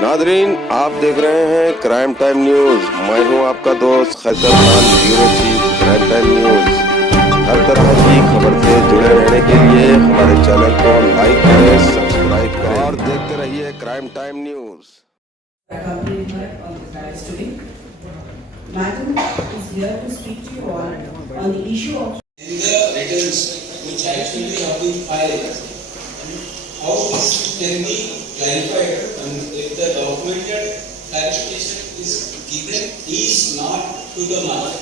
Nadreen, आप देख रहे हैं क्राइम टाइम न्यूज। मैं हूं आपका दोस्त Qaiser Khan, bureau chief Crime Time News. हर तरह की खबर से जुड़े रहने के लिए हमारे चैनल को लाइक करें, सब्सक्राइब करें और देखते रहिए crime Time news. Accompanied her on the dais today. Madam is here to speak to you all on the issue of in the returns which actually have been filed. How this can be clarified and if the documented clarification is given is not to the mark.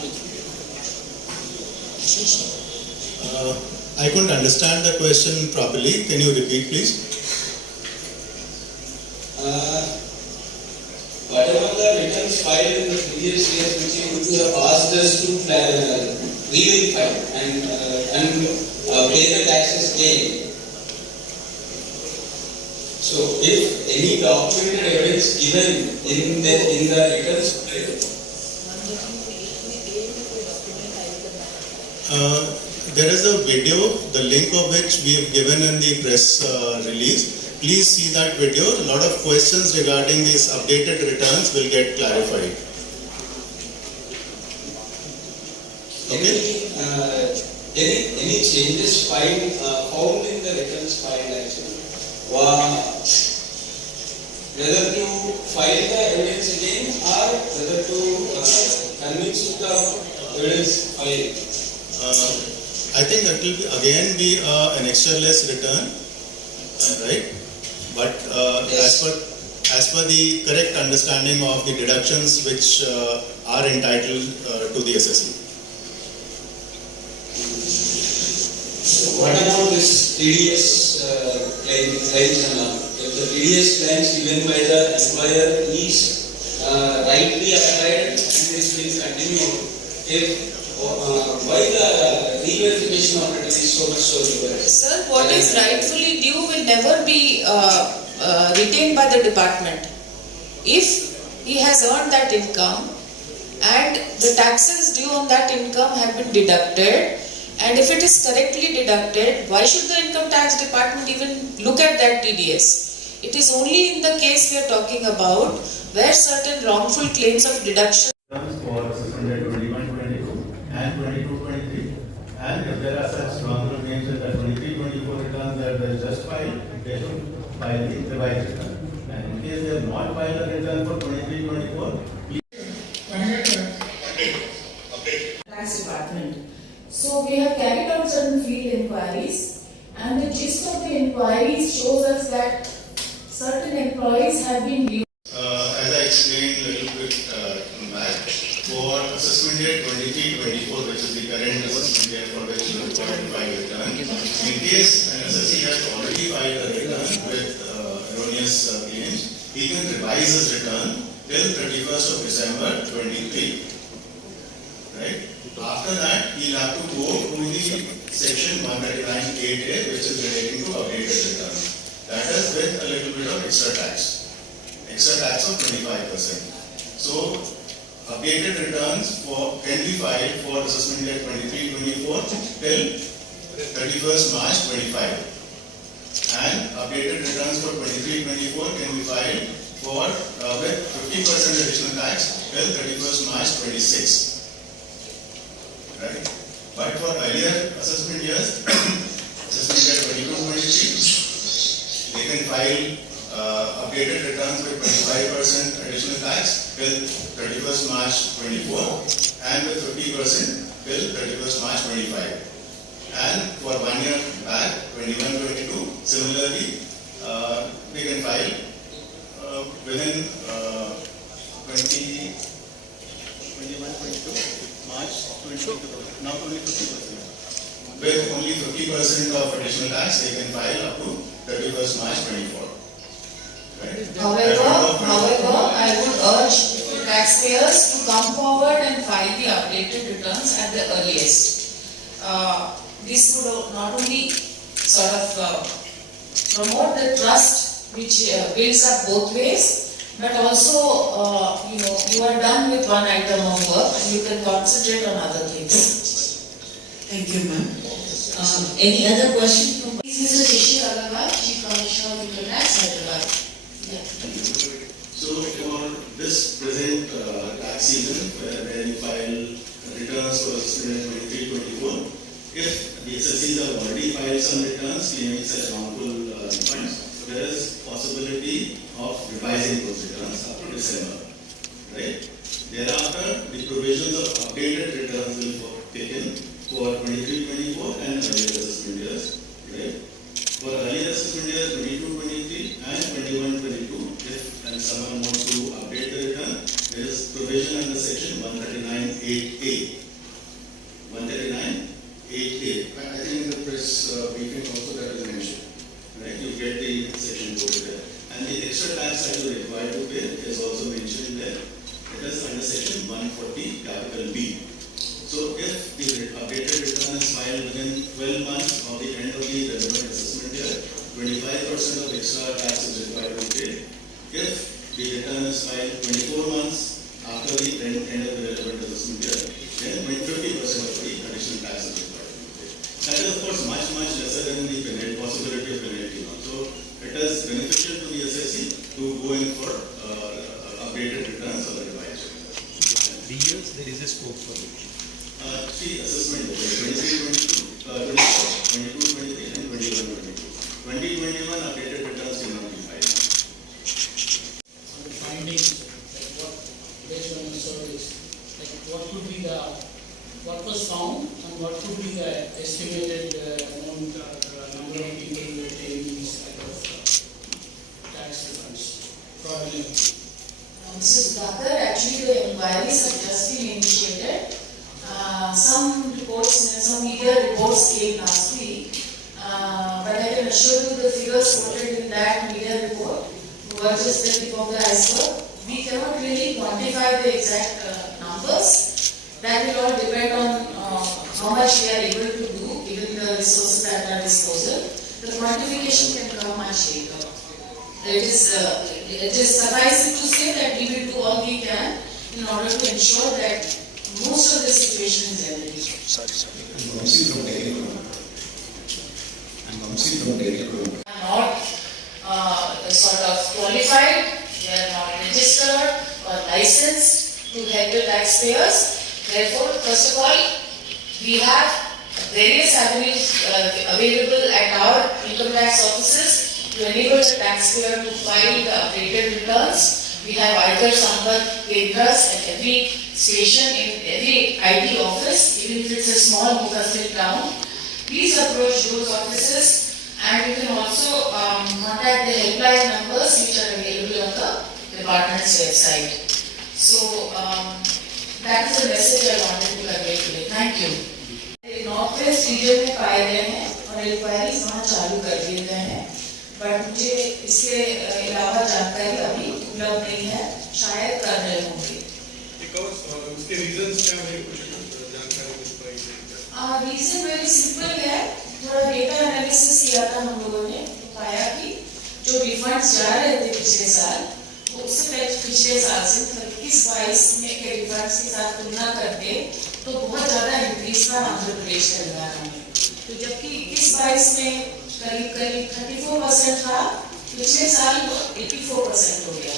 I couldn't understand the question properly. Can you repeat, please? Whatever the returns filed in the previous years which you would have asked us to re-verify and pay the taxes again. So if any documented evidence given in the returns there is a video, the link of which we have given in the press release. Please see that video. A lot of questions regarding these updated returns will get clarified. Okay? Any changes found in the returns filed actually? Whether to file the evidence again or whether to convince the evidence filed? I think that will again be an extra-less return, right? But yes. as per the correct understanding of the deductions which are entitled to the assessee. What about this TDS claims and all? If the TDS claims given by the employer is rightly applied and is being continued, why the re-verification of it is so much so required? Sir, what is rightfully due will never be retained by the department. If he has earned that income and the taxes due on that income have been deducted, and if it is correctly deducted, why should the income tax department even look at that TDS? It is only in the case we are talking about where certain wrongful claims of deduction For suspended 21-22 and 22-23, and if there are such wrongful claims in the 23-24 returns that were just filed, they should file the revised return. And in case they have not filed a return for 23-24, tax department. So we have carried out certain field inquiries, and the gist of the inquiries shows us that certain employees have been due. as I explained a little bit back, for assessment year 23-24, which is the current assessment year for which you required to file a return, in case an assessee has already filed a return with erroneous claims, he can revise his return till 31st of December 23. Right? After that, he'll have to go to the section 139(8)A, which is relating to updated return. That is with a little bit of extra tax of 25%. So, updated returns can be filed for assessment year 23-24 till 31st March 25. And updated returns for 23-24 can be filed for with 50% additional tax till 31st March 26. Right? But for earlier assessment years, assessment year 22-23, they can file updated returns with 25% additional tax till 31st March 24 and with 50% till 31st March 25. And for 1 year back, 21-22, similarly, they can file within 21-22, March 22, not only 50%. With only 50% of additional tax, they can file up to 31st March 24. Right? However, I would urge taxpayers to come forward and file the updated returns at the earliest. This would not only sort of promote the trust which builds up both ways, but also you are done with one item of work and you can concentrate on other things. Thank you, ma'am. Any other question? This is Rishi Agrawal, Chief Commissioner of Income Tax, Hyderabad. Yeah. this present tax season, where you file returns for assessment year 23-24, if the SSCs have already filed some returns claiming such wrongful refunds, there is possibility of revising those returns up to December, right? Thereafter, the provisions of updated returns will kick in for 23-24 and earlier assessment years, right? For earlier assessment years 22-23 and 21-22, if and someone wants to update the return, there is provision under section 139(8)(a). 139(8)(a). I think in the press briefing also that is mentioned, right? You get the section code there, and the extra tax that you are required to pay is also mentioned there. It is under section 140 capital B. So if the updated return is filed within 12 months of the end of the relevant assessment year, 25% of extra tax is required to be paid. If the return is filed 24 months after the end of the relevant assessment year, then 50% of the additional tax is required to be paid. That is of course much lesser than the possibility of penalty. So it is beneficial to the SSC to go in for updated returns or revised returns. 3 years there is a scope for it. 3 assessment years, 22-23 and 21-22. 2021 updated returns cannot be filed. On the findings, like what, based on the surveys, like what was found and what could be the estimated amount or number of people who are paying these type of tax refunds, probably. Mrs. Thakur, actually the inquiries have just been initiated. Some reports, some media reports came last week, but I can assure you the figures quoted in that media report were just the tip of the iceberg. We cannot really quantify the exact numbers. That will all depend on how much we are able to do given the resources at our disposal. The quantification can come much later. It is sufficing to say that we will do all we can in order to ensure that most of the situation is remedied. I'm Not sort of qualified, they are not registered or licensed to help the taxpayers. Therefore, first of all, we have various avenues available at our income tax offices to enable the taxpayer to file the updated returns. We have either Sampark Kendras at every station, in every IT office, even if it's a small Mufassal town. Please approach those offices, and you can also contact the helpline numbers which are available on the department's website. So that is the message I wanted to convey today. Thank you. North West region में पाए गए हैं और inquiries वहाँ चालू कर दिए गए हैं, बट मुझे इसके अलावा जानकारी अभी उपलब्ध नहीं है, शायद कर रहे होंगे। उसके रीजंस क्या है, कुछ जानकारी मिल पाएगी? रीजन वेरी सिंपल है, थोड़ा डेटा एनालिसिस किया था हम लोगों ने, तो पाया कि जो रिफंड्स जा रहे थे पिछले साल, उससे पिछले साल से 21-22 में के रिफंड्स के साथ तुलना करते तो बहुत ज़्यादा इंक्रीज था आंध्र प्रदेश तेलंगाना में। तो जबकि 21-22 में करीब 34% था, पिछले साल 84% हो गया।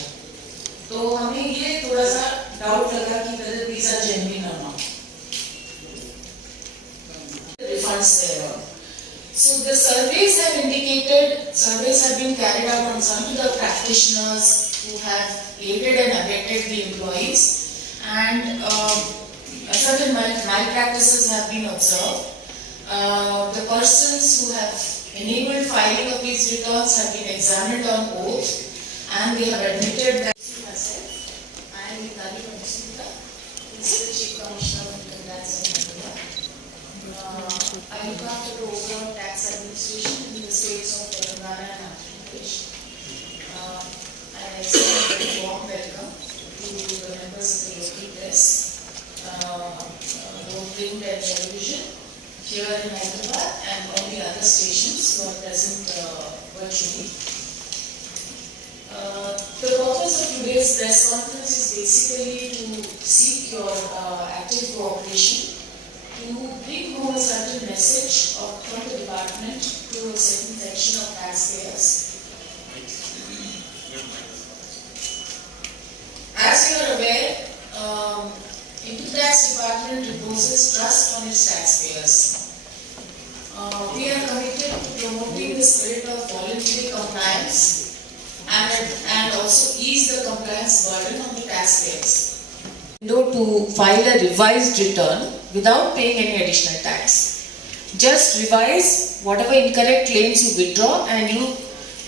तो हमें ये थोड़ा सा डाउट लगा कि whether these are genuine or not. Refunds there. So the surveys have indicated, surveys have been carried out on some of the practitioners who have aided and abetted the employees, and certain malpractices have been observed. The persons who have enabled filing of these returns have been examined on oath, and they have admitted that. I am Mitali Madhusmita, Principal Chief Commissioner of Income Tax in Hyderabad. I look after the overall tax administration in the states of Telangana and Andhra Pradesh. I extend a warm welcome to the members of the local press, both print and television, here in Hyderabad and all the other stations who are present virtually. The purpose of today's press conference is basically to seek your active cooperation to bring home a certain message from the department to a certain section of taxpayers. As you tax department reposes trust on its taxpayers. We are committed to promoting the spirit of voluntary compliance and also ease the compliance burden on the taxpayers. To file a revised return without paying any additional tax. Just revise whatever incorrect claims you withdraw and you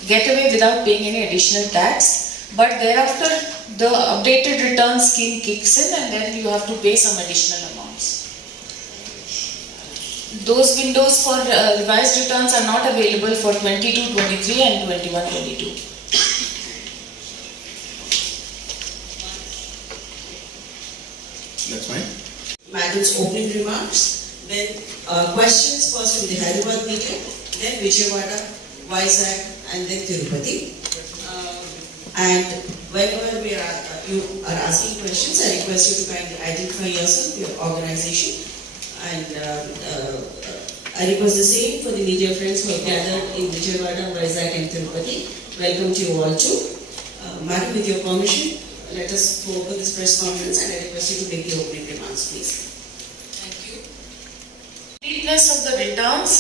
get away without paying any additional tax. But thereafter, the updated return scheme kicks in and then you have to pay some additional amounts. Those windows for revised returns are not available for 22-23 and 21-22. That's fine. Madam's opening remarks, then questions first from the Hyderabad meeting, then Vijayawada, Vizag, and then Tirupati. And whenever you are asking questions, I request you to kindly identify yourself, your organization, and I request the same for the media friends who have gathered in Vijayawada, Vizag, and Tirupati. Welcome to you all too. Madam, with your permission, let us go over this press conference and I request you to make the opening remarks, please. Thank you. Completeness of the returns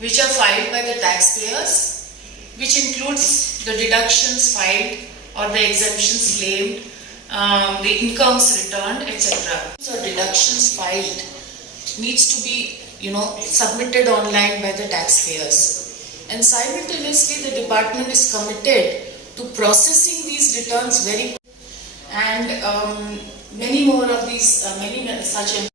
which are filed by the taxpayers, which includes the deductions filed or the exemptions claimed, the incomes returned, etc. So deductions filed needs to be, submitted online by the taxpayers. And simultaneously, the department is committed to processing these returns very quickly. And many more of these, many such